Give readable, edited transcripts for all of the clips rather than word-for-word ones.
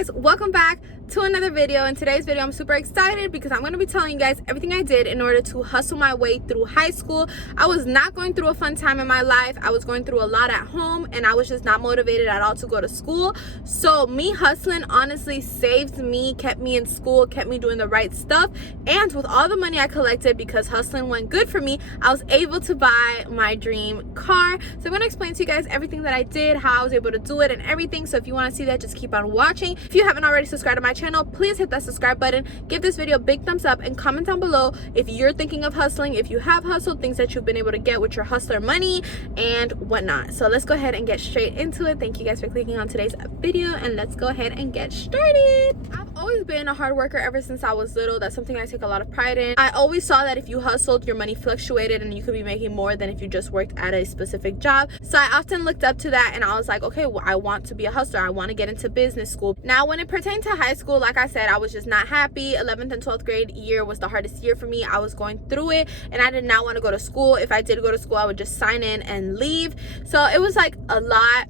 guys, welcome back to another video. In today's video I'm super excited because I'm going to be telling you guys everything I did in order to hustle my way through high school. I was not going through a fun time in my life. I was going through a lot at home and I was just not motivated at all to go to school. So me hustling honestly saved me, kept me in school, kept me doing the right stuff, and with all the money I collected, because hustling went good for me, I was able to buy my dream car. So I'm going to explain to you guys everything that I did, how I was able to do it and everything. So if you want to see that, just keep on watching. If you haven't already subscribed to my channel, please hit that subscribe button, give this video a big thumbs up, and comment down below if you're thinking of hustling, if you have hustled, things that you've been able to get with your hustler money and whatnot. So let's go ahead and get straight into it. Thank you guys for clicking on today's video, and let's go ahead and get started. I've always been a hard worker ever since I was little. That's something I take a lot of pride in. I always saw that if you hustled, your money fluctuated and you could be making more than if you just worked at a specific job. So I often looked up to that and I was like, okay, well, I want to be a hustler. I want to get into business school. Now, when it pertained to high school, like I said, I was just not happy. 11th and 12th grade year was the hardest year for me. I was going through it and I did not want to go to school. If I did go to school, I would just sign in and leave. So it was like a lot.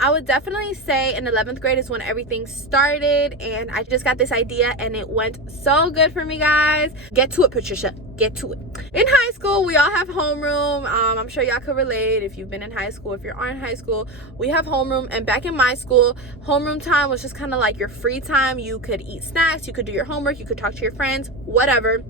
I would definitely say in 11th grade is when everything started, and I just got this idea and it went so good for me, guys. Get to it, Patricia. Get to it. In high school, we all have homeroom. I'm sure y'all could relate if you've been in high school. If you are in high school, we have homeroom. And back in my school, homeroom time was just kind of like your free time. You could eat snacks, you could do your homework, you could talk to your friends, whatever.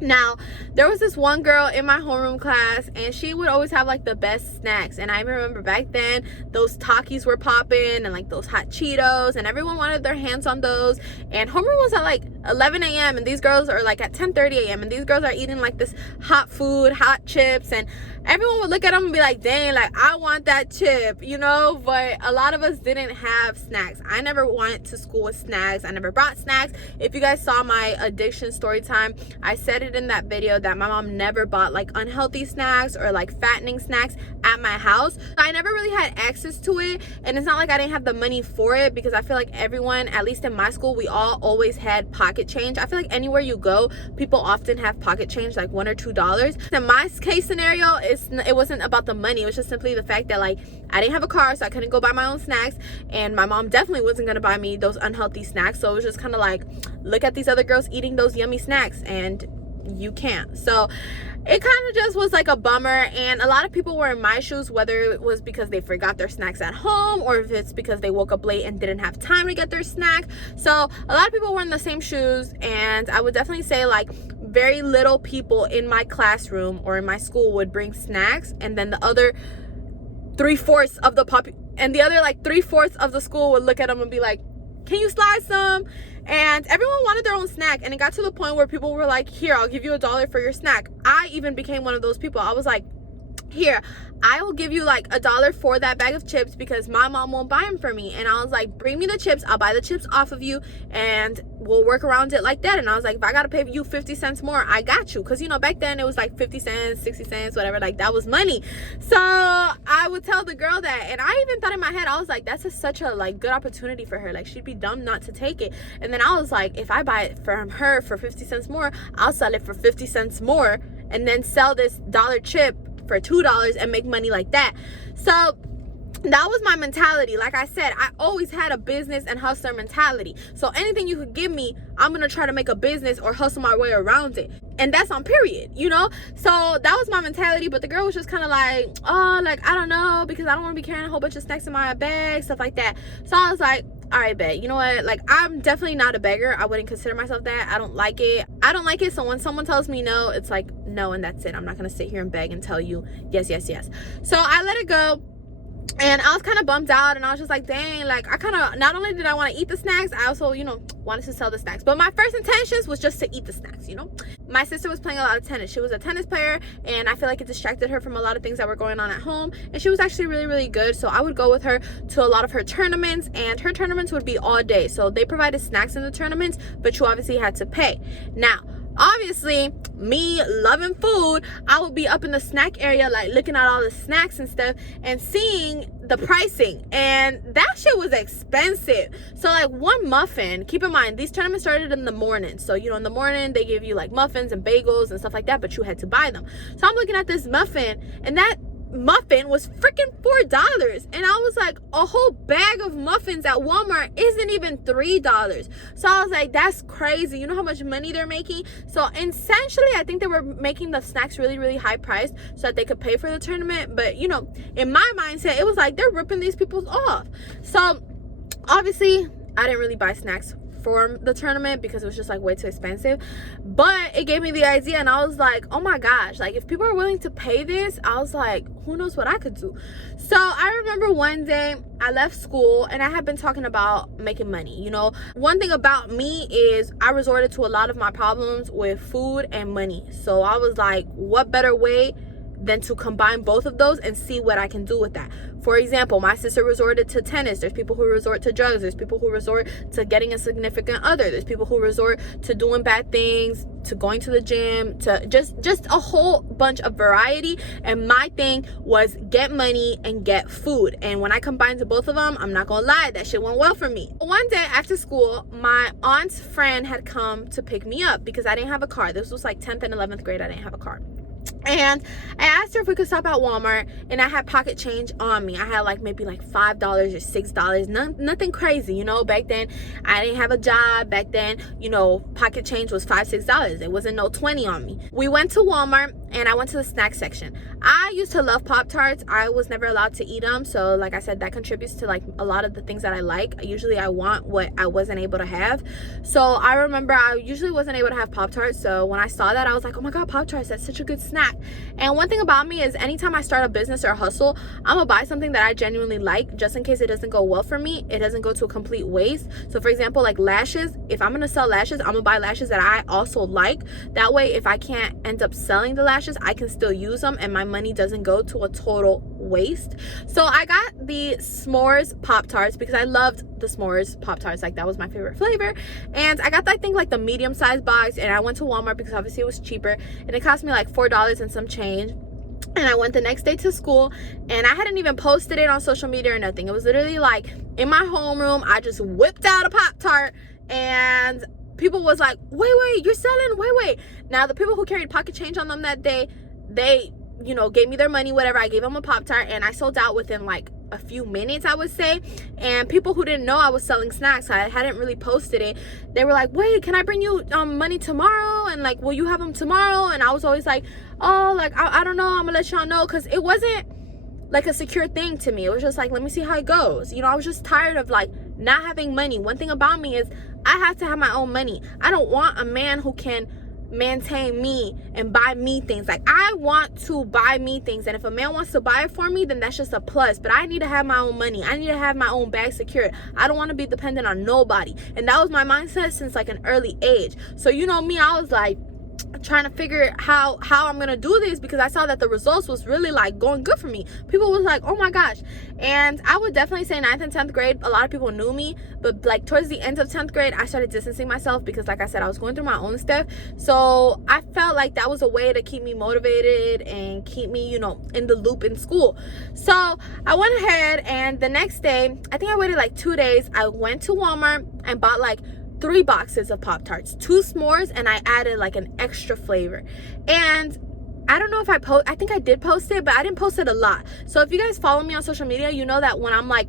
Now, there was this one girl in my homeroom class and she would always have like the best snacks. And I remember back then those Takis were popping and like those hot Cheetos, and everyone wanted their hands on those. And homeroom was at like 11 a.m. and these girls are like at 10:30 a.m. and these girls are eating like this hot food, hot chips, and everyone would look at them and be like, dang, like I want that chip, you know. But a lot of us didn't have snacks. I never went to school with snacks. I never brought snacks. If you guys saw my addiction story time, I said it in that video that my mom never bought like unhealthy snacks or like fattening snacks at my house. I never really had access to it, and it's not like I didn't have the money for it, because I feel like everyone, at least in my school, we all always had pocket change. I feel like anywhere you go, people often have pocket change, like $1 or $2. In my case scenario, it wasn't about the money. It was just simply the fact that like I didn't have a car, so I couldn't go buy my own snacks, and my mom definitely wasn't gonna buy me those unhealthy snacks. So it was just kind of like, look at these other girls eating those yummy snacks and you can't. So it kind of just was like a bummer, and a lot of people were in my shoes, whether it was because they forgot their snacks at home or if it's because they woke up late and didn't have time to get their snack. So a lot of people were in the same shoes, and I would definitely say like very little people in my classroom or in my school would bring snacks, and then the other 3/4 of the like 3/4 of the school would look at them and be like, can you slide some? And everyone wanted their own snack, and it got to the point where people were like, here, I'll give you $1 for your snack. I even became one of those people. I was like, here, I will give you like $1 for that bag of chips because my mom won't buy them for me. And I was like, bring me the chips, I'll buy the chips off of you and we'll work around it like that. And I was like, if I gotta pay you 50 cents more, I got you, because you know back then it was like 50 cents, 60 cents, whatever, like that was money. So I would tell the girl that, and I even thought in my head, I was like, that's such a like good opportunity for her, like she'd be dumb not to take it. And then I was like, if I buy it from her for 50 cents more, I'll sell it for 50 cents more and then sell this $1 chip for $2 and make money like that. So that was my mentality. Like I said, I always had a business and hustler mentality. So anything you could give me, I'm gonna try to make a business or hustle my way around it. And that's on period, you know. So that was my mentality. But the girl was just kind of like, oh, like I don't know, because I don't want to be carrying a whole bunch of snacks in my bag, stuff like that. So I was like, all right, bet, you know what, like I'm definitely not a beggar. I wouldn't consider myself that. I don't like it. So when someone tells me no, it's like no, and that's it. I'm not gonna sit here and beg and tell you yes, yes, yes. So I let it go. And I was kind of bummed out, and I was just like, dang, like I kind of, not only did I want to eat the snacks, I also, you know, wanted to sell the snacks. But my first intentions was just to eat the snacks, you know. My sister was playing a lot of tennis. She was a tennis player, and I feel like it distracted her from a lot of things that were going on at home. And she was actually really, really good. So I would go with her to a lot of her tournaments, and her tournaments would be all day. So they provided snacks in the tournaments, but you obviously had to pay. Now, obviously, me loving food, I would be up in the snack area like looking at all the snacks and stuff and seeing the pricing, and that shit was expensive. So like one muffin, keep in mind these tournaments started in the morning, so you know in the morning they give you like muffins and bagels and stuff like that, but you had to buy them. So I'm looking at this muffin, and that muffin was freaking $4, and I was like, a whole bag of muffins at Walmart isn't even $3. So I was like, that's crazy. You know how much money they're making? So essentially, I think they were making the snacks really, really high priced so that they could pay for the tournament. But you know, in my mindset, it was like they're ripping these people off. So obviously, I didn't really buy snacks for the tournament because it was just like way too expensive, but it gave me the idea, and I was like, oh my gosh, like if people are willing to pay this, I was like, who knows what I could do. So I remember one day I left school and I had been talking about making money. You know, one thing about me is I resorted to a lot of my problems with food and money. So I was like, what better way than to combine both of those and see what I can do with that. For example, my sister resorted to tennis. There's people who resort to drugs. There's people who resort to getting a significant other. There's people who resort to doing bad things, to going to the gym, to just a whole bunch of variety. And my thing was get money and get food. And when I combined both of them, I'm not gonna lie, that shit went well for me. One day after school, my aunt's friend had come to pick me up because I didn't have a car. This was like 10th and 11th grade. I didn't have a car. And I asked her if we could stop at Walmart, and I had pocket change on me. I had like maybe like $5 or $6, nothing crazy, you know. Back then I didn't have a job. Back then, you know, pocket change was $5, $6. It wasn't no 20 on me. We went to Walmart and I went to the snack section. I used to love Pop-Tarts. I was never allowed to eat them, so like I said, that contributes to like a lot of the things that I like. Usually I want what I wasn't able to have. So I remember I usually wasn't able to have Pop-Tarts, so when I saw that, I was like, oh my god, Pop-Tarts, that's such a good snack. And one thing about me is anytime I start a business or a hustle, I'm gonna buy something that I genuinely like, just in case it doesn't go well for me, it doesn't go to a complete waste. So for example, like lashes, if I'm gonna sell lashes, I'm gonna buy lashes that I also like. That way, if I can't end up selling the lashes, I can still use them and my money doesn't go to a total waste. So I got the s'mores Pop-Tarts because I loved the s'mores Pop-Tarts, like that was my favorite flavor. And I got, I think, like the medium sized box, and I went to Walmart because obviously it was cheaper, and it cost me like $4 and some change. And I went the next day to school, and I hadn't even posted it on social media or nothing. It was literally like in my homeroom, I just whipped out a Pop-Tart, and people was like, wait, you're selling, wait. Now the people who carried pocket change on them that day, they, you know, gave me their money, whatever. I gave them a Pop-Tart, and I sold out within like a few minutes, I would say. And people who didn't know I was selling snacks, I hadn't really posted it, they were like, wait, can I bring you money tomorrow? And like, will you have them tomorrow? And I was always like, oh, like I don't know, I'm gonna let y'all know, because it wasn't like a secure thing to me. It was just like, let me see how it goes. You know, I was just tired of like not having money. One thing about me is I have to have my own money. I don't want a man who can maintain me and buy me things. Like, I want to buy me things, and if a man wants to buy it for me, then that's just a plus. But I need to have my own money. I need to have my own bag secured. I don't want to be dependent on nobody. And that was my mindset since like an early age. So you know me, I was like trying to figure how I'm gonna do this, because I saw that the results was really like going good for me. People was like, oh my gosh. And I would definitely say 9th and 10th grade, a lot of people knew me, but like towards the end of 10th grade, I started distancing myself because, like I said, I was going through my own stuff. So I felt like that was a way to keep me motivated and keep me, you know, in the loop in school. So I went ahead, and the next day, I think I waited like 2 days, I went to Walmart and bought like 3 boxes of Pop-Tarts, 2 s'mores, and I added like an extra flavor. And I don't know if I think I did post it, but I didn't post it a lot. So if you guys follow me on social media, you know that when I'm like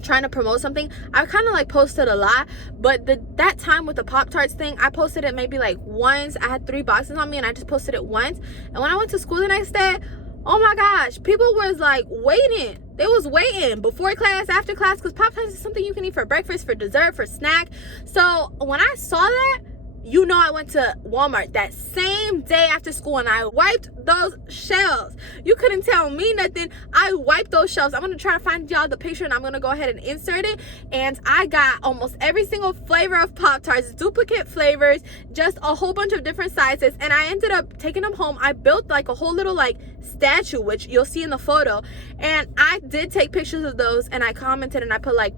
trying to promote something, I kind of like posted a lot. But that time with the Pop-Tarts thing, I posted it maybe like once. I had 3 boxes on me, and I just posted it once. And when I went to school the next day, oh my gosh, people was like waiting. They was waiting before class, after class, because Pop-Tarts is something you can eat for breakfast, for dessert, for snack. So when I saw that, you know, I went to Walmart that same day after school, and I wiped those shelves. You couldn't tell me nothing. I wiped those shelves. I'm going to try to find y'all the picture, and I'm going to go ahead and insert it. And I got almost every single flavor of Pop-Tarts, duplicate flavors, just a whole bunch of different sizes. And I ended up taking them home. I built like a whole little like statue, which you'll see in the photo. And I did take pictures of those, and I commented, and I put like,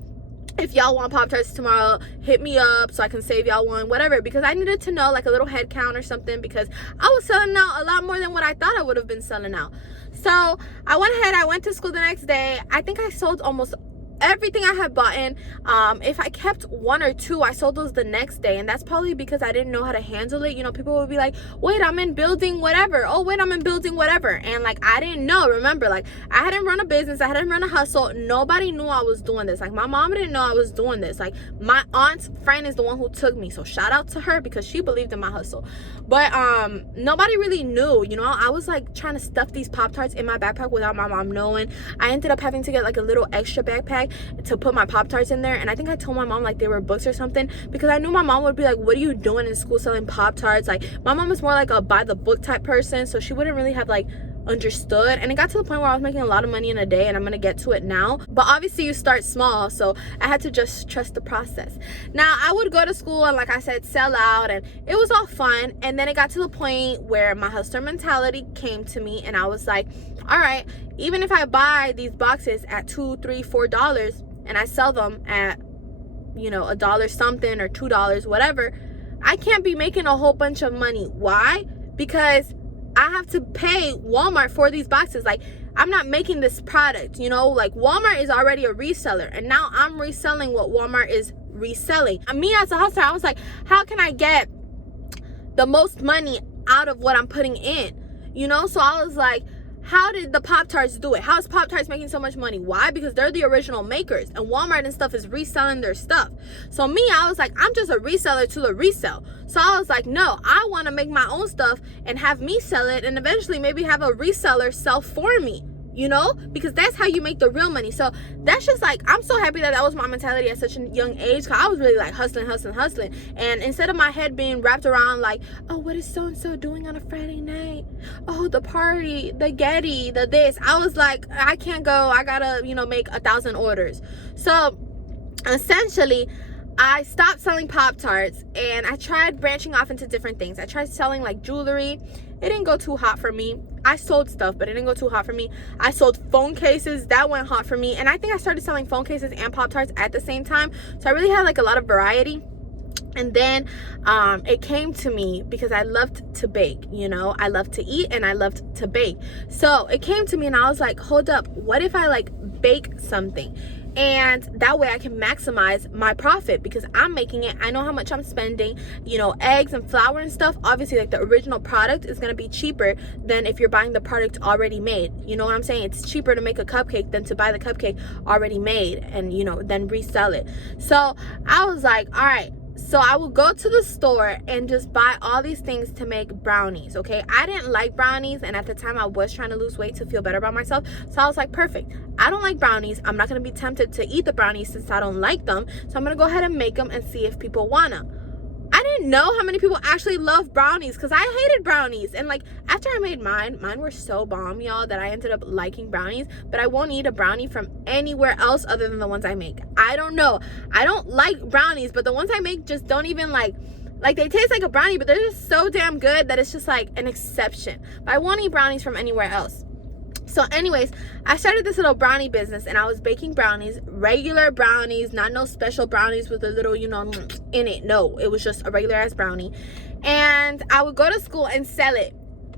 if y'all want Pop-Tarts tomorrow, hit me up so I can save y'all one, whatever, because I needed to know like a little head count or something, because I was selling out a lot more than what I thought I would have been selling out. So I went ahead, I went to school the next day. I think I sold almost everything I had bought in, if I kept one or two, I sold those the next day. And that's probably because I didn't know how to handle it. You know, people would be like, wait, I'm in building whatever. Oh, wait, I'm in building whatever. And like, I didn't know. Remember, like, I hadn't run a business, I hadn't run a hustle. Nobody knew I was doing this. Like, my mom didn't know I was doing this. Like, my aunt's friend is the one who took me, so shout out to her because she believed in my hustle. But nobody really knew. You know, I was like trying to stuff these Pop-Tarts in my backpack without my mom knowing. I ended up having to get like a little extra backpack to put my Pop-Tarts in there, and I think I told my mom like they were books or something, because I knew my mom would be like, what are you doing in school selling Pop-Tarts? Like, my mom is more like a buy the book type person, so she wouldn't really have like understood. And it got to the point where I was making a lot of money in a day, and I'm gonna get to it now. But obviously you start small, so I had to just trust the process. Now, I would go to school and, like I said, sell out, and it was all fun. And then it got to the point where my hustler mentality came to me, and I was like, all right, even if I buy these boxes at $2, $3, $4 and I sell them at, you know, $1 something or $2, whatever, I can't be making a whole bunch of money. Why? Because I have to pay Walmart for these boxes. Like, I'm not making this product, you know, like Walmart is already a reseller, and now I'm reselling what Walmart is reselling. And me as a hustler, I was like, how can I get the most money out of what I'm putting in? You know, so I was like, how did the Pop-Tarts do it? How is Pop-Tarts making so much money? Why? Because they're the original makers, and Walmart and stuff is reselling their stuff. So me, I was like, I'm just a reseller to the resell. So I was like, no, I want to make my own stuff and have me sell it, and eventually maybe have a reseller sell for me, you know, because that's how you make the real money. So that's just like, I'm so happy that was my mentality at such a young age, because I was really like hustling. And instead of my head being wrapped around like, oh, what is so and so doing on a Friday night? Oh, the party, the Getty, the this, I was like, I can't go, I gotta, you know, make 1,000 orders. So essentially, I stopped selling Pop-Tarts, and I tried branching off into different things. I tried selling like jewelry. It didn't go too hot for me. I sold stuff, but it didn't go too hot for me. I sold phone cases. That went hot for me. And I think I started selling phone cases and Pop-Tarts at the same time. So I really had like a lot of variety. And then it came to me because I loved to bake, you know, I loved to eat and I loved to bake. So it came to me, and I was like, hold up, what if I like bake something? And that way I can maximize my profit, because I'm making it, I know how much I'm spending. You know, eggs and flour and stuff, obviously like the original product is going to be cheaper than if you're buying the product already made. You know what I'm saying? It's cheaper to make a cupcake than to buy the cupcake already made and, you know, then resell it. So I was like, all right, so I will go to the store and just buy all these things to make brownies, okay? I didn't like brownies, and at the time I was trying to lose weight to feel better about myself. So I was like, perfect, I don't like brownies. I'm not going to be tempted to eat the brownies since I don't like them. So I'm going to go ahead and make them and see if people want them. I didn't know how many people actually love brownies, because I hated brownies. And like, after I made mine were so bomb, y'all, that I ended up liking brownies. But I won't eat a brownie from anywhere else other than the ones I make. I don't know, I don't like brownies, but the ones I make just don't even like they taste like a brownie, but they're just so damn good that it's just like an exception. But I won't eat brownies from anywhere else. So anyways, I started this little brownie business, and I was baking brownies, regular brownies, not no special brownies with a little, you know, in it. No, it was just a regular ass brownie. And I would go to school and sell it.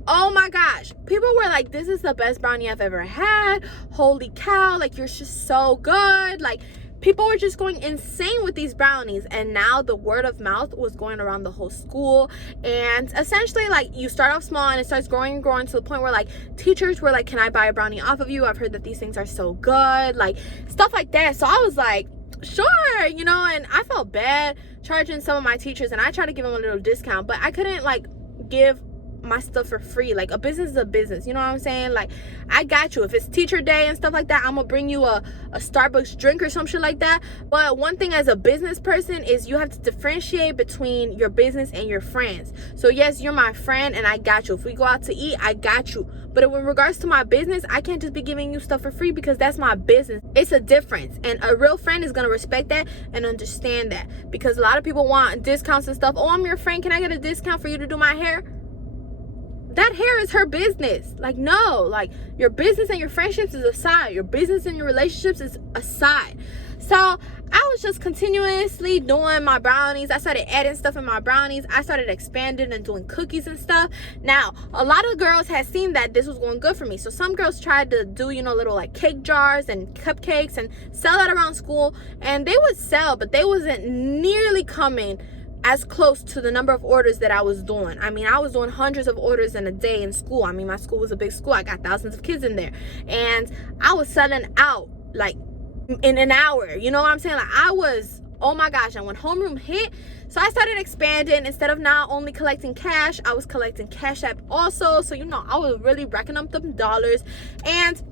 Oh my gosh, people were like, this is the best brownie I've ever had. Holy cow, like, you're just so good. Like, people were just going insane with these brownies. And now the word of mouth was going around the whole school. And essentially, like, you start off small and it starts growing and growing to the point where like teachers were like, can I buy a brownie off of you? I've heard that these things are so good, like stuff like that. So I was like, sure, you know. And I felt bad charging some of my teachers, and I tried to give them a little discount, but I couldn't like give my stuff for free. Like, a business is a business, you know what I'm saying? Like, I got you. If it's teacher day and stuff like that, I'm gonna bring you a Starbucks drink or some shit like that. But one thing as a business person is you have to differentiate between your business and your friends. So yes, you're my friend and I got you. If we go out to eat, I got you. But in regards to my business, I can't just be giving you stuff for free, because that's my business. It's a difference, and a real friend is gonna respect that and understand that. Because a lot of people want discounts and stuff. Oh, I'm your friend, can I get a discount for you to do my hair? That hair is her business. Like, no, like, your business and your friendships is aside. Your business and your relationships is aside. So I was just continuously doing my brownies. I started adding stuff in my brownies. I started expanding and doing cookies and stuff. Now, a lot of girls had seen that this was going good for me. So some girls tried to do, you know, little like cake jars and cupcakes and sell that around school. And they would sell, but they wasn't nearly coming as close to the number of orders that I was doing. I mean, I was doing hundreds of orders in a day in school. I mean, my school was a big school. I got thousands of kids in there. And I was selling out like in an hour. You know what I'm saying? Like I was, oh my gosh. And when homeroom hit, so I started expanding. Instead of not only collecting cash, I was collecting Cash App also. So, you know, I was really racking up them dollars. And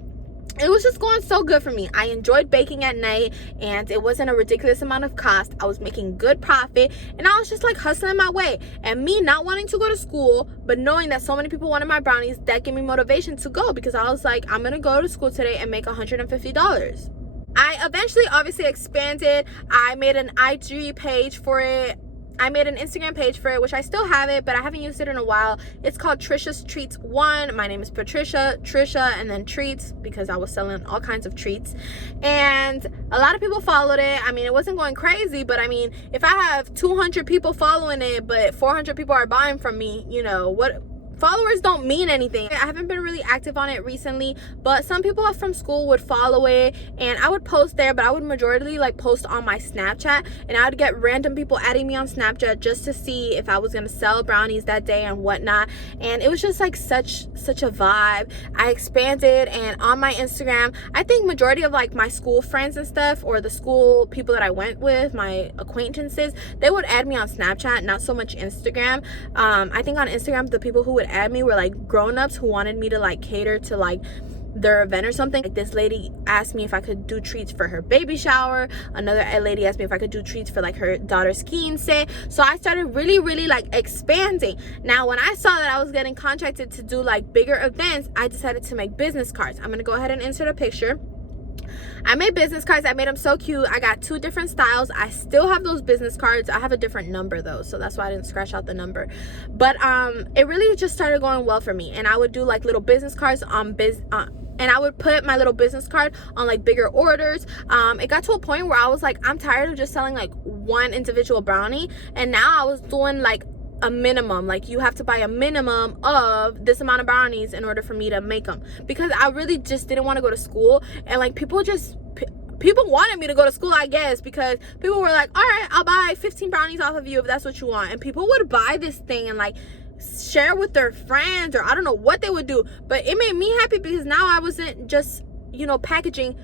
it was just going so good for me. I enjoyed baking at night, and it wasn't a ridiculous amount of cost. I was making good profit, and I was just like hustling my way. And me not wanting to go to school, but knowing that so many people wanted my brownies, that gave me motivation to go, because I was like, I'm gonna go to school today and make $150. I eventually obviously expanded. I made an IG page for it. I made an Instagram page for it, which I still have it, but I haven't used it in a while. It's called Trisha's Treats 1. My name is Patricia, Trisha, and then Treats, because I was selling all kinds of treats. And a lot of people followed it. I mean, it wasn't going crazy, but I mean, if I have 200 people following it, but 400 people are buying from me, you know, what? Followers don't mean anything. I haven't been really active on it recently, but some people from school would follow it, and I would post there, but I would majority like post on my Snapchat, and I would get random people adding me on Snapchat just to see if I was gonna sell brownies that day and whatnot. And it was just like such a vibe. I expanded, and on my Instagram, I think majority of like my school friends and stuff, or the school people that I went with, my acquaintances, they would add me on Snapchat, not so much Instagram. I think on Instagram, the people who would add me were like grown-ups who wanted me to like cater to like their event or something. Like this lady asked me if I could do treats for her baby shower. Another lady asked me if I could do treats for like her daughter's quince. So I started really like expanding. Now when I saw that I was getting contracted to do like bigger events, I decided to make business cards. I'm gonna go ahead and insert a picture. I made business cards. I made them so cute. I got 2 different styles. I still have those business cards. I have a different number though, so that's why I didn't scratch out the number. But it really just started going well for me, and I would do like little business cards on and I would put my little business card on like bigger orders. It got to a point where I was like, I'm tired of just selling like one individual brownie, and now I was doing like a minimum, like you have to buy a minimum of this amount of brownies in order for me to make them, because I really just didn't want to go to school. And like people wanted me to go to school, I guess, because people were like, all right, I'll buy 15 brownies off of you if that's what you want. And people would buy this thing and like share with their friends, or I don't know what they would do, but it made me happy because now I wasn't just, you know, packaging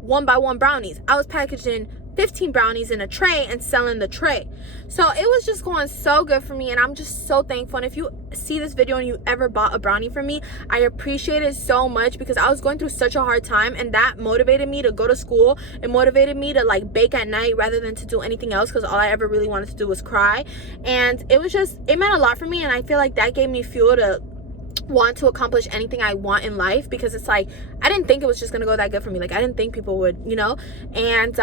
1 by 1 brownies. I was packaging 15 brownies in a tray and selling the tray. So it was just going so good for me, and I'm just so thankful. And if you see this video and you ever bought a brownie from me, I appreciate it so much, because I was going through such a hard time, and that motivated me to go to school. It motivated me to like bake at night rather than to do anything else, because all I ever really wanted to do was cry. And it meant a lot for me, and I feel like that gave me fuel to want to accomplish anything I want in life, because it's like I didn't think it was just gonna go that good for me. Like I didn't think people would, you know. And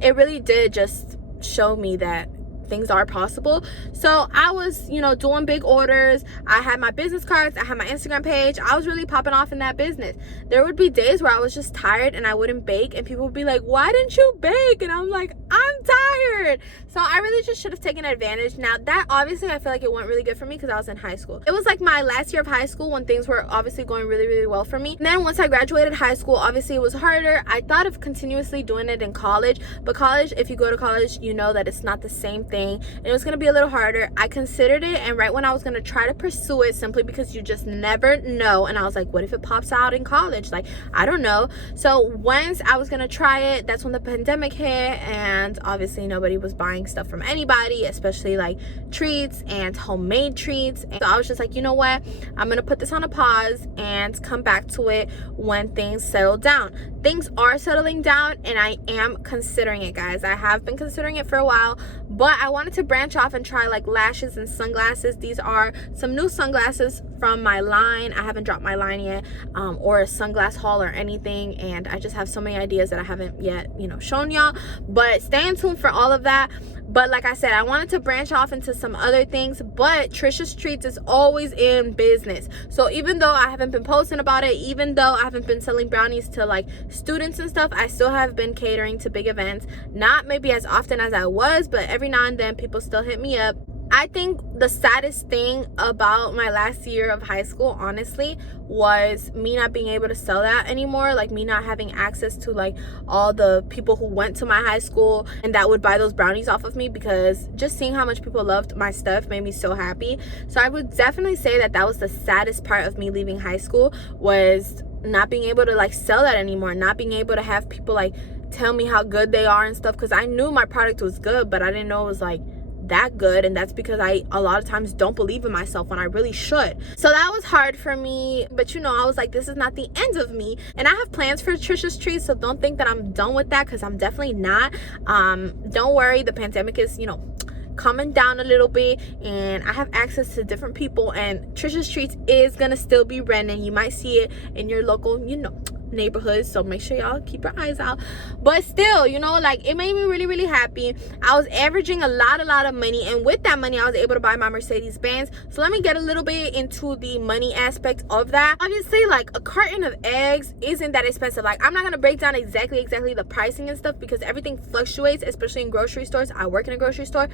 it really did just show me that things are possible. So I was, you know, doing big orders. I had my business cards, I had my Instagram page. I was really popping off in that business. There would be days where I was just tired and I wouldn't bake, and people would be like, why didn't you bake? And I'm like, I'm tired. So I really just should have taken advantage. Now that obviously I feel like it went really good for me because I was in high school. It was like my last year of high school when things were obviously going really well for me. And then once I graduated high school, obviously it was harder. I thought of continuously doing it in college, but college, if you go to college, you know that it's not the same thing, and it was going to be a little harder. I considered it, and right when I was going to try to pursue it, simply because you just never know, and I was like, what if it pops out in college? Like, I don't know. So once I was going to try it, that's when the pandemic hit, and obviously nobody was buying stuff from anybody, especially like treats and homemade treats. And so I was just like, you know what, I'm going to put this on a pause and come back to it when things settle down. Things are settling down, and I am considering it, guys. I have been considering it for a while, but I wanted to branch off and try like lashes and sunglasses. These are some new sunglasses from my line. I haven't dropped my line yet, or a sunglass haul or anything, and I just have so many ideas that I haven't yet, you know, shown y'all. But stay in tune for all of that. But like I said, I wanted to branch off into some other things, but Trisha's Treats is always in business. So even though I haven't been posting about it, even though I haven't been selling brownies to like students and stuff, I still have been catering to big events. Not maybe as often as I was, but every now and then people still hit me up. I think the saddest thing about my last year of high school, honestly, was me not being able to sell that anymore. Like me not having access to like all the people who went to my high school and that would buy those brownies off of me, because just seeing how much people loved my stuff made me so happy. So I would definitely say that that was the saddest part of me leaving high school, was not being able to like sell that anymore, not being able to have people like tell me how good they are and stuff, because I knew my product was good, but I didn't know it was like that good. And that's because I a lot of times don't believe in myself when I really should. So that was hard for me, but you know, I was like, this is not the end of me, and I have plans for Trisha's Treats, so don't think that I'm done with that, because I'm definitely not. Don't worry, the pandemic is, you know, coming down a little bit, and I have access to different people, and Trisha's Treats is gonna still be running. You might see it in your local, you know, neighborhoods, so make sure y'all keep your eyes out. But still, you know, like it made me really happy. I was averaging a lot of money, and with that money I was able to buy my Mercedes Benz. So let me get a little bit into the money aspect of that. Obviously, like a carton of eggs isn't that expensive. Like I'm not gonna break down exactly the pricing and stuff, because everything fluctuates, especially in grocery stores. I work in a grocery store.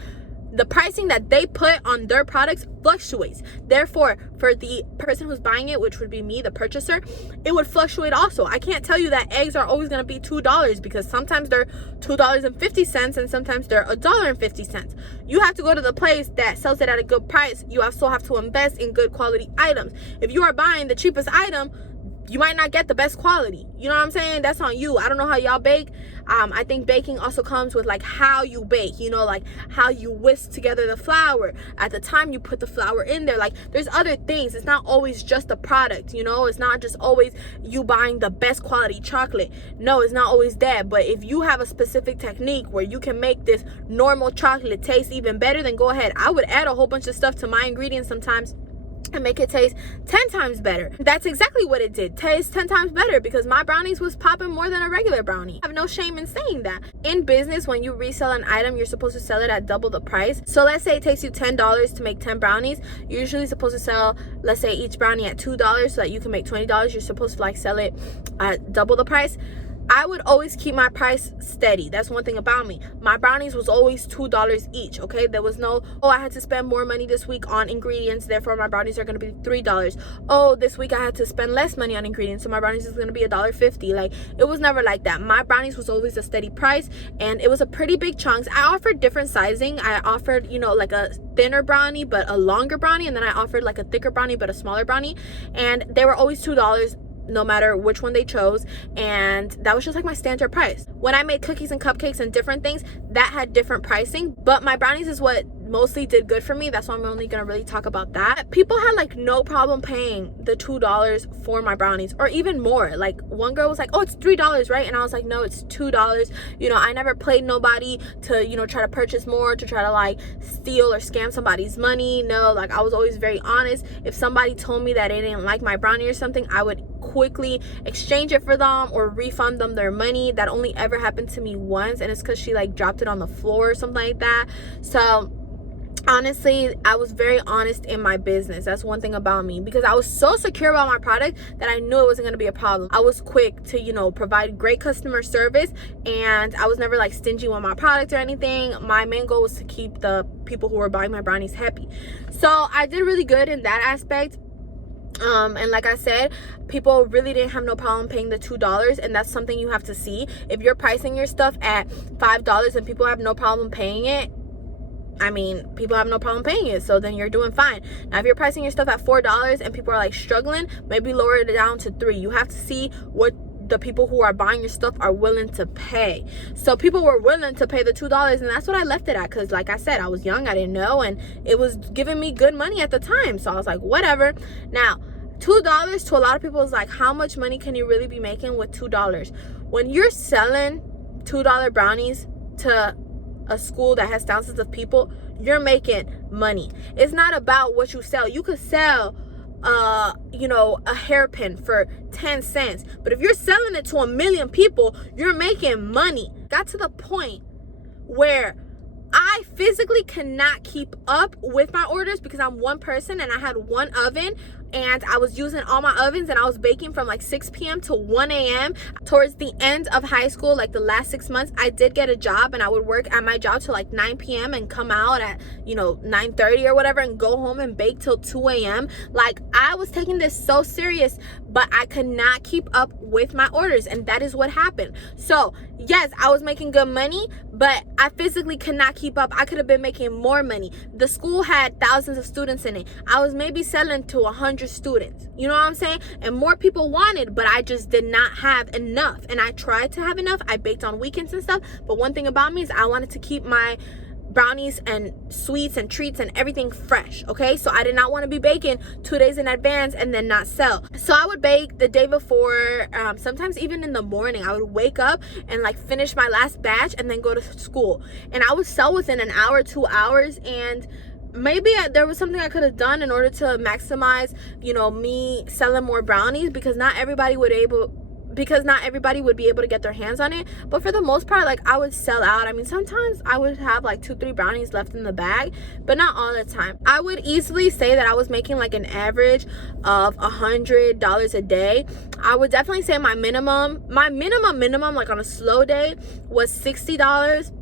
The pricing that they put on their products fluctuates. Therefore, for the person who's buying it, which would be me, the purchaser, it would fluctuate also. I can't tell you that eggs are always going to be $2, because sometimes they're $2.50 and sometimes they're $1.50. You have to go to the place that sells it at a good price. You also have to invest in good quality items. If you are buying the cheapest item, you might not get the best quality. You know what I'm saying? That's on you. I don't know how y'all bake. I think baking also comes with like how you bake, you know, like how you whisk together the flour at the time you put the flour in there. Like there's other things. It's not always just the product, you know. It's not just always you buying the best quality chocolate. No, it's not always that. But if you have a specific technique where you can make this normal chocolate taste even better, then go ahead. I would add a whole bunch of stuff to my ingredients sometimes and make it taste 10 times better. That's exactly what it did. Taste 10 times better, because my brownies was popping more than a regular brownie. I have no shame in saying that. In business, when you resell an item, you're supposed to sell it at double the price. So let's say it takes you $10 to make 10 brownies. You're usually supposed to sell, let's say, each brownie at $2 so that you can make $20. You're supposed to like sell it at double the price. I would always keep my price steady. That's one thing about me. My brownies was always $2 each, okay? There was no, oh, I had to spend more money this week on ingredients, therefore my brownies are going to be $3. Oh, this week I had to spend less money on ingredients, so my brownies is going to be $1.50. Like, it was never like that. My brownies was always a steady price, and it was a pretty big chunks. I offered different sizing. I offered, you know, like a thinner brownie, but a longer brownie, and then I offered like a thicker brownie, but a smaller brownie, and they were always $2. No matter which one they chose, and that was just like my standard price. When I made cookies and cupcakes and different things, that had different pricing, but my brownies is what mostly did good for me. That's why I'm only gonna really talk about that. People had like no problem paying the $2 for my brownies, or even more. Like one girl was like, oh, it's $3, right? And I was like, no, it's $2. You know, I never played nobody to, you know, try to purchase more, to try to like steal or scam somebody's money. No, like I was always very honest. If somebody told me that they didn't like my brownie or something, I would quickly exchange it for them or refund them their money. That only ever happened to me once, and it's because she like dropped it on the floor or something like that. So honestly, I was very honest in my business. That's one thing about me, because I was so secure about my product that I knew it wasn't going to be a problem. I was quick to, you know, provide great customer service, and I was never like stingy with my product or anything. My main goal was to keep the people who were buying my brownies happy. So I did really good in that aspect. And like I said, people really didn't have no problem paying the $2, and that's something you have to see. If you're pricing your stuff at $5 and people have no problem paying it, I mean, people have no problem paying it, so then you're doing fine. Now, if you're pricing your stuff at $4 and people are like struggling, maybe lower it down to $3. You have to see what the people who are buying your stuff are willing to pay. So people were willing to pay the $2, and that's what I left it at, because like I said, I was young, I didn't know, and it was giving me good money at the time. So I was like, whatever. Now, $2 to a lot of people is like, how much money can you really be making with $2? When you're selling $2 brownies to a school that has thousands of people, you're making money. It's not about what you sell. You could sell you know, a hairpin for 10 cents, but if you're selling it to 1 million people, you're making money. Got to the point where I physically cannot keep up with my orders because I'm one person and I had one oven, and I was using all my ovens, and I was baking from like 6 p.m. to 1 a.m. Towards the end of high school, like the last 6 months, I did get a job, and I would work at my job till like 9 p.m. and come out at 9:30 or whatever and go home and bake till 2 a.m. Like, I was taking this so serious, but I could not keep up with my orders, and that is what happened. So yes, I was making good money, but I physically could not keep up. I could have been making more money. The school had thousands of students in it. I was maybe selling to 100 students, you know what I'm saying? And more people wanted, but I just did not have enough. And I tried to have enough. I baked on weekends and stuff, but one thing about me is I wanted to keep my brownies and sweets and treats and everything fresh, okay? So I did not want to be baking 2 days in advance and then not sell. So I would bake the day before, sometimes even in the morning. I would wake up and like finish my last batch and then go to school, and I would sell within an hour, 2 hours. And maybe there was something I could have done in order to maximize, me selling more brownies, because not everybody would be able to get their hands on it. But for the most part, like, I would sell out. I mean, sometimes I would have like 2-3 brownies left in the bag, but not all the time. I would easily say that I was making like an average of $100 a day. I would definitely say my minimum like on a slow day was $60.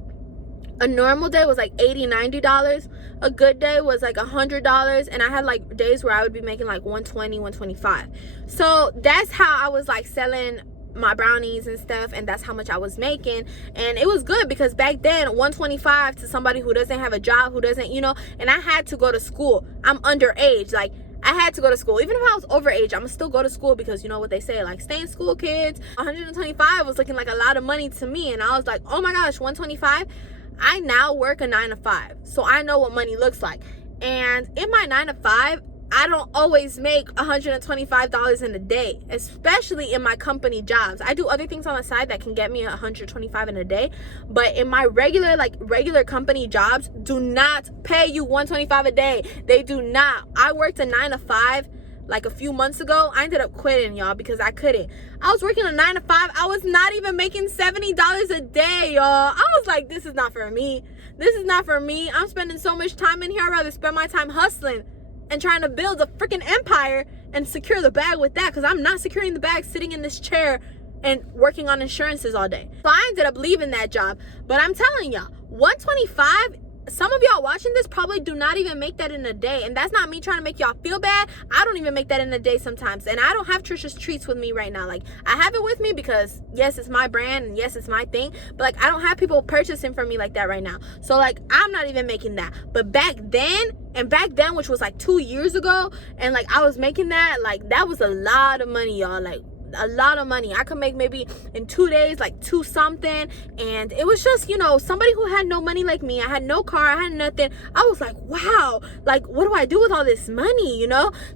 A normal day was like $80-$90. A good day was like $100, and I had like days where I would be making like $120-$125. So that's how I was like selling my brownies and stuff, and that's how much I was making. And it was good because back then $125 to somebody who doesn't have a job, who doesn't, and I had to go to school. I'm underage, like I had to go to school. Even if I was overage, I'm gonna still go to school, because you know what they say, like, stay in school, kids. 125 was looking like a lot of money to me, and I was like, oh my gosh, 125. I now work a 9 to 5, so I know what money looks like. And in my 9 to 5, I don't always make $125 in a day, especially in my company jobs. I do other things on the side that can get me $125 in a day, but in my regular company jobs do not pay you $125 a day. They do not. I worked a 9 to 5 like a few months ago. I ended up quitting, y'all, because I couldn't. I was working a 9 to 5. I was not even making $70 a day, y'all. I was like, this is not for me. This is not for me. I'm spending so much time in here. I'd rather spend my time hustling and trying to build a freaking empire and secure the bag with that, because I'm not securing the bag sitting in this chair and working on insurances all day. So I ended up leaving that job. But I'm telling y'all, 125, some of y'all watching this probably do not even make that in a day. And that's not me trying to make y'all feel bad. I don't even make that in a day sometimes. And I don't have Trisha's Treats with me right now. Like, I have it with me because yes, it's my brand and yes, it's my thing, but like, I don't have people purchasing from me like that right now. So like, I'm not even making that. But back then, which was like 2 years ago, and like I was making that, like that was a lot of money, y'all. Like, a lot of money. I could make maybe in 2 days like 2 something, and it was just, somebody who had no money like me. I had no car, I had nothing. I was like, wow, like, what do I do with all this money,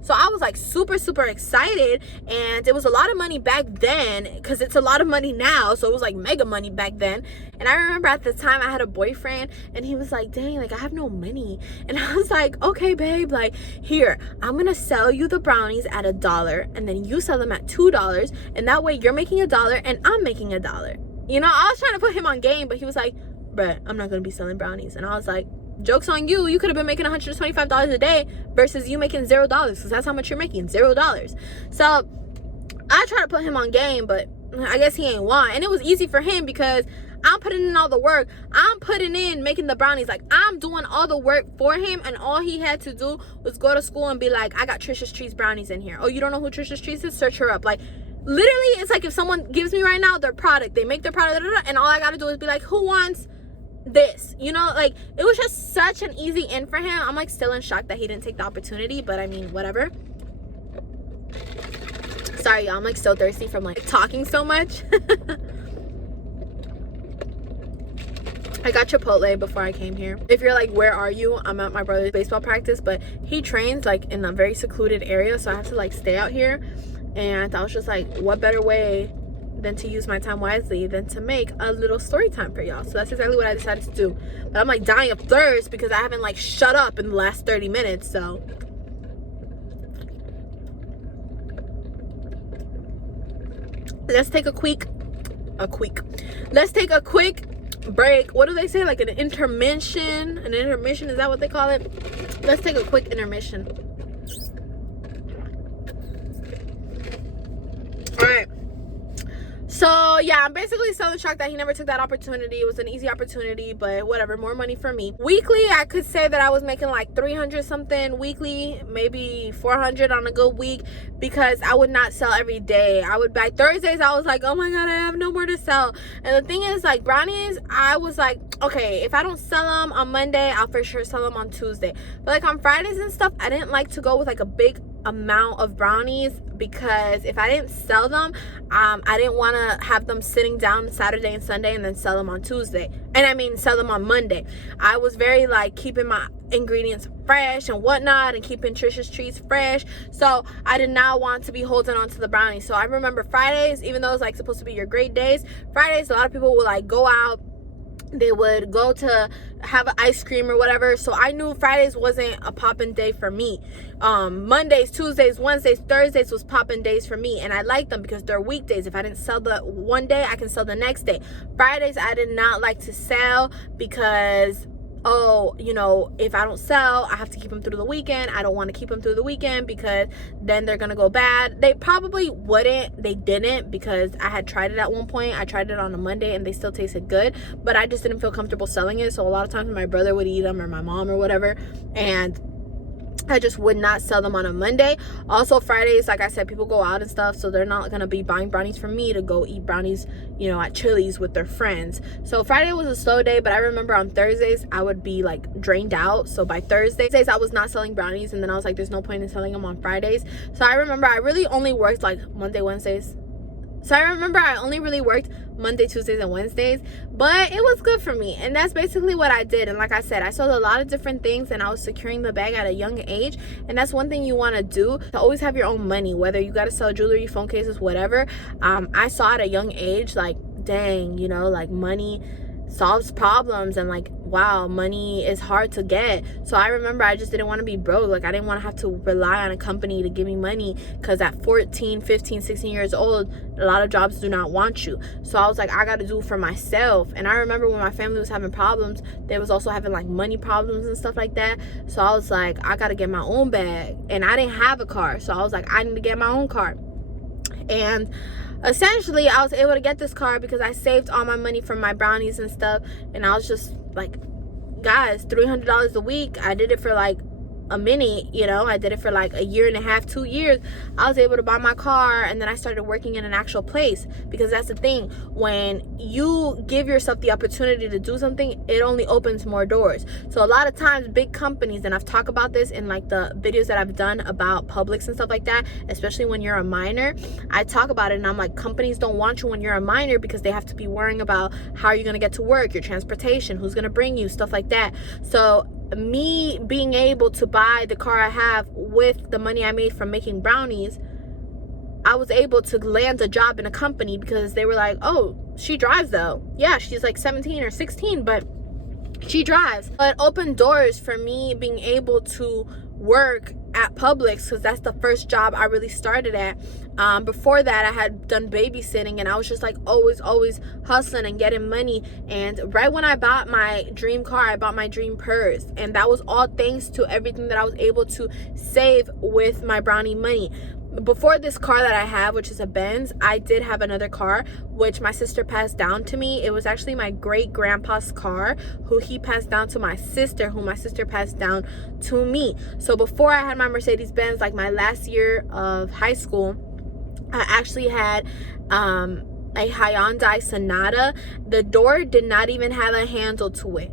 So I was like super excited, and it was a lot of money back then, because it's a lot of money now, so it was like mega money back then. And I remember at the time I had a boyfriend, and he was like, dang, like I have no money. And I was like, okay babe, like, here, I'm gonna sell you the brownies at $1, and then you sell them at $2, and that way you're making $1 and I'm making $1. I was trying to put him on game, but he was like, bruh, I'm not gonna be selling brownies. And I was like, joke's on you. You could have been making $125 a day versus you making $0, because that's how much you're making, $0. So I tried to put him on game, but I guess he ain't want. And it was easy for him because I'm putting in all the work. I'm putting in making the brownies. Like, I'm doing all the work for him, and all he had to do was go to school and be like, I got Trisha's Treats brownies in here. Oh, you don't know who Trisha's Treats is? Search her up. Like, literally, it's like if someone gives me right now their product, they make their product, and all I gotta do is be like, who wants this? Like, it was just such an easy in for him. I'm like still in shock that he didn't take the opportunity, but I mean, whatever. Sorry, y'all, I'm like still thirsty from like talking so much. I got Chipotle before I came here. If you're like, where are you? I'm at my brother's baseball practice, but he trains like in a very secluded area, so I have to like stay out here. And I was just like, what better way than to use my time wisely than to make a little story time for y'all? So that's exactly what I decided to do. But I'm like dying of thirst because I haven't like shut up in the last 30 minutes. So let's take a quick break. What do they say? Like an intermission? An intermission, is that what they call it? Let's take a quick intermission. All right. So yeah, I'm basically so shocked that he never took that opportunity. It was an easy opportunity, but whatever, more money for me. Weekly, I could say that I was making like 300 something weekly, maybe 400 on a good week, because I would not sell every day. I would, by Thursdays, I was like, oh my God, I have no more to sell. And the thing is, like brownies, I was like, okay, if I don't sell them on Monday, I'll for sure sell them on Tuesday. But like on Fridays and stuff, I didn't like to go with like a big amount of brownies, because if I didn't sell them, I didn't want to have them sitting down Saturday and Sunday and then sell them on Tuesday, and I mean sell them on Monday. I was very like keeping my ingredients fresh and whatnot, and keeping Trisha's treats fresh, so I did not want to be holding on to the brownies. So I remember Fridays, even though it's like supposed to be your great days, Fridays a lot of people would like go out, they would go to have an ice cream or whatever. So I knew Fridays wasn't a poppin' day for me. Mondays, Tuesdays, Wednesdays, Thursdays was poppin' days for me, and I like them because they're weekdays. If I didn't sell the one day, I can sell the next day. Fridays I did not like to sell because, oh, you know, if I don't sell, I have to keep them through the weekend. I don't want to keep them through the weekend because then they're gonna go bad. They probably wouldn't. They didn't, because I had tried it at one point. I tried it on a Monday and they still tasted good, but I just didn't feel comfortable selling it. So a lot of times my brother would eat them, or my mom or whatever, and I just would not sell them on a Monday. Also Fridays, like I said, people go out and stuff, so they're not gonna be buying brownies from me to go eat brownies, you know, at Chili's with their friends. So Friday was a slow day, but I remember on Thursdays I would be like drained out. So by Thursdays I was not selling brownies, and then I was like, there's no point in selling them on Fridays. So I remember I really only worked like Monday, Wednesdays. So I remember I only really worked Monday, Tuesdays, and Wednesdays, but it was good for me. And that's basically what I did. And like I said, I sold a lot of different things, and I was securing the bag at a young age. And that's one thing you want to do, to always have your own money, whether you got to sell jewelry, phone cases, whatever. I saw at a young age, like, dang, you know, like money solves problems, and like, wow, money is hard to get. So I remember I just didn't want to be broke. Like I didn't want to have to rely on a company to give me money, because at 14, 15, 16 years old, a lot of jobs do not want you. So I was like, I got to do it for myself. And I remember when my family was having problems, they was also having like money problems and stuff like that. So I was like, I got to get my own bag, and I didn't have a car. So I was like, I need to get my own car. And essentially I was able to get this car because I saved all my money from my brownies and stuff. And I was just like, guys, $300 a week. I did it for like a minute, you know. I did it for like a year and a half, 2 years. I was able to buy my car, and then I started working in an actual place, because that's the thing, when you give yourself the opportunity to do something, it only opens more doors. So a lot of times big companies, and I've talked about this in like the videos that I've done about Publix and stuff like that, especially when you're a minor, I talk about it, and I'm like, companies don't want you when you're a minor, because they have to be worrying about how you're going to get to work, your transportation, who's going to bring you, stuff like that. So me being able to buy the car I have with the money I made from making brownies, I was able to land a job in a company, because they were like, oh, she drives though. Yeah, she's like 17 or 16, but she drives. But it opened doors for me being able to work at Publix, because that's the first job I really started at. Before that, I had done babysitting, and I was just like always hustling and getting money. And right when I bought my dream car, I bought my dream purse, and that was all thanks to everything that I was able to save with my brownie money. Before this car that I have, which is a Benz, I did have another car which my sister passed down to me. It was actually my great grandpa's car, who he passed down to my sister, who my sister passed down to me. So before I had my Mercedes Benz, like my last year of high school, I actually had a Hyundai Sonata. The door did not even have a handle to it.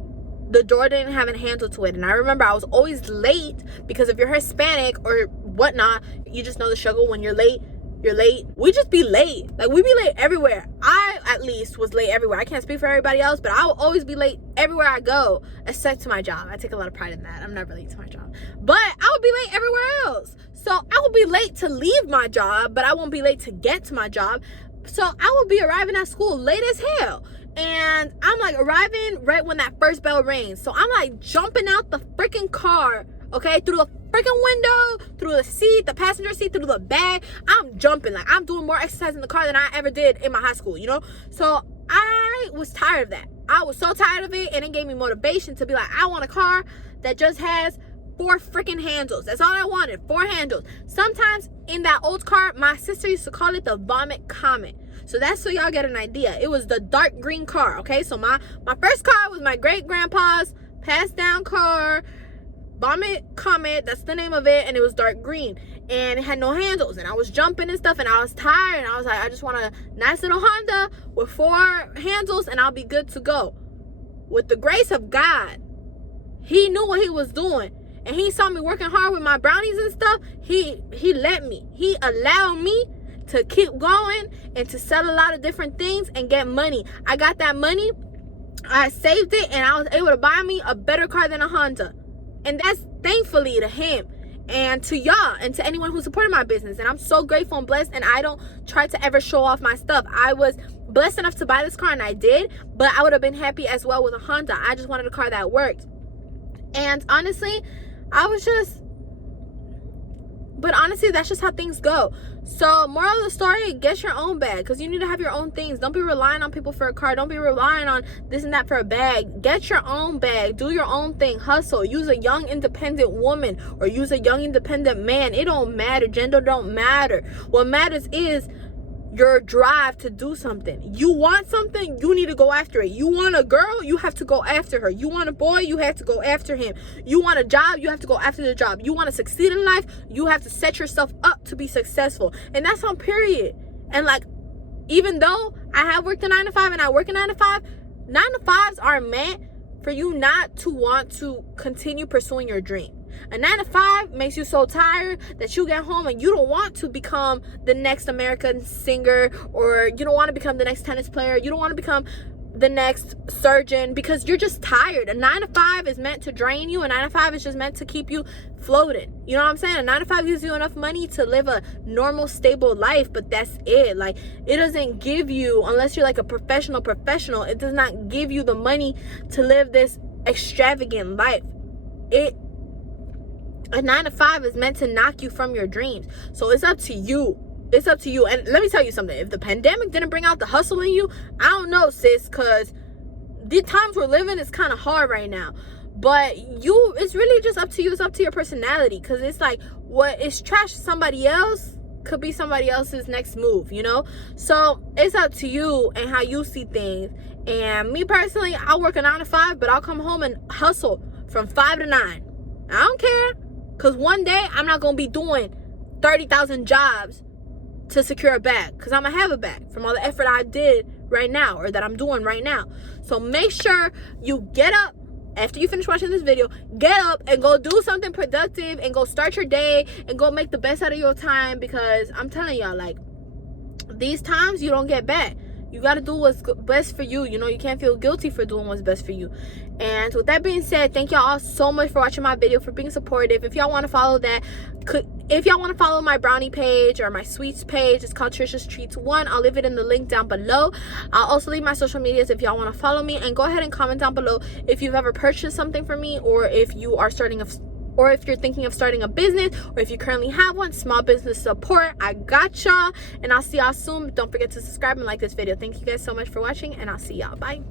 The door didn't have a handle to it. And I remember I was always late, because if you're Hispanic or whatnot, you just know the struggle. When you're late, you're late. We just be late. Like, we be late everywhere. I, at least, was late everywhere. I can't speak for everybody else, but I will always be late everywhere I go, except to my job. I take a lot of pride in that. I'm never late to my job. But I would be late everywhere else. So I will be late to leave my job, but I won't be late to get to my job. So I will be arriving at school late as hell. And I'm like arriving right when that first bell rings. So I'm like jumping out the freaking car, okay, through the freaking window, through the seat, the passenger seat, through the bag. I'm jumping. Like, I'm doing more exercise in the car than I ever did in my high school, you know? So I I was tired of that. I was so tired of it, and it gave me motivation to be like, I want a car that just has 4 freaking handles. That's all I wanted, 4 handles. Sometimes in that old car, my sister used to call it the Vomit Comet. So that's so y'all get an idea. It was the dark green car, okay? So my first car was my great grandpa's passed down car, Vomit Comet, that's the name of it, and it was dark green, and it had no handles, and I was jumping and stuff, and I was tired, and I was like, I just want a nice little Honda with 4 handles, and I'll be good to go. With the grace of God, he knew what he was doing, and he saw me working hard with my brownies and stuff. He allowed me to keep going and to sell a lot of different things and get money. I got that money, I saved it, and I was able to buy me a better car than a Honda. And that's thankfully to him and to y'all and to anyone who supported my business. And I'm so grateful and blessed, and I don't try to ever show off my stuff. I was blessed enough to buy this car, and I did, but I would have been happy as well with a Honda. I just wanted a car that worked. And honestly, that's just how things go. So moral of the story, get your own bag, because you need to have your own things. Don't be relying on people for a car. Don't be relying on this and that for a bag. Get your own bag. Do your own thing. Hustle. Use a young independent woman or use a young independent man. It don't matter. Gender don't matter. What matters is your drive to do something. You want something, you need to go after it. You want a girl, you have to go after her. You want a boy, you have to go after him. You want a job, you have to go after the job. You want to succeed in life, you have to set yourself up to be successful. And that's on period. And like, even though I have worked a 9 to 5 and I work a 9 to 5, 9 to 5s are meant for you not to want to continue pursuing your dream. A 9 to 5 makes you so tired that you get home and you don't want to become the next American singer, or you don't want to become the next tennis player. You don't want to become the next surgeon because you're just tired. A 9 to 5 is meant to drain you. A 9 to 5 is just meant to keep you floating. You know what I'm saying? A 9 to 5 gives you enough money to live a normal, stable life, but that's it. Like, it doesn't give you, unless you're like a professional, it does not give you the money to live this extravagant life. A 9 to 5 is meant to knock you from your dreams. So it's up to you. It's up to you. And let me tell you something. If the pandemic didn't bring out the hustle in you, I don't know, sis, because the times we're living is kind of hard right now. But it's really just up to you. It's up to your personality, because it's like what is trash to somebody else could be somebody else's next move, you know? So it's up to you and how you see things. And me personally, I work a 9 to 5, but I'll come home and hustle from 5 to 9. I don't care. Because one day, I'm not going to be doing 30,000 jobs to secure a bag. Because I'm going to have a bag from all the effort I did right now, or that I'm doing right now. So make sure you get up after you finish watching this video. Get up and go do something productive and go start your day and go make the best out of your time. Because I'm telling y'all, like, these times you don't get back. You got to do what's best for you. You know, you can't feel guilty for doing what's best for you. And with that being said, thank y'all all so much for watching my video, for being supportive. If y'all want to follow that, if y'all want to follow my brownie page or my sweets page, it's called Trisha's Treats 1. I'll leave it in the link down below. I'll also leave my social medias if y'all want to follow me. And go ahead and comment down below if you've ever purchased something from me, or if you are or if you're thinking of starting a business, or if you currently have one. Small business support, I got y'all. And I'll see y'all soon. Don't forget to subscribe and like this video. Thank you guys so much for watching, and I'll see y'all. Bye.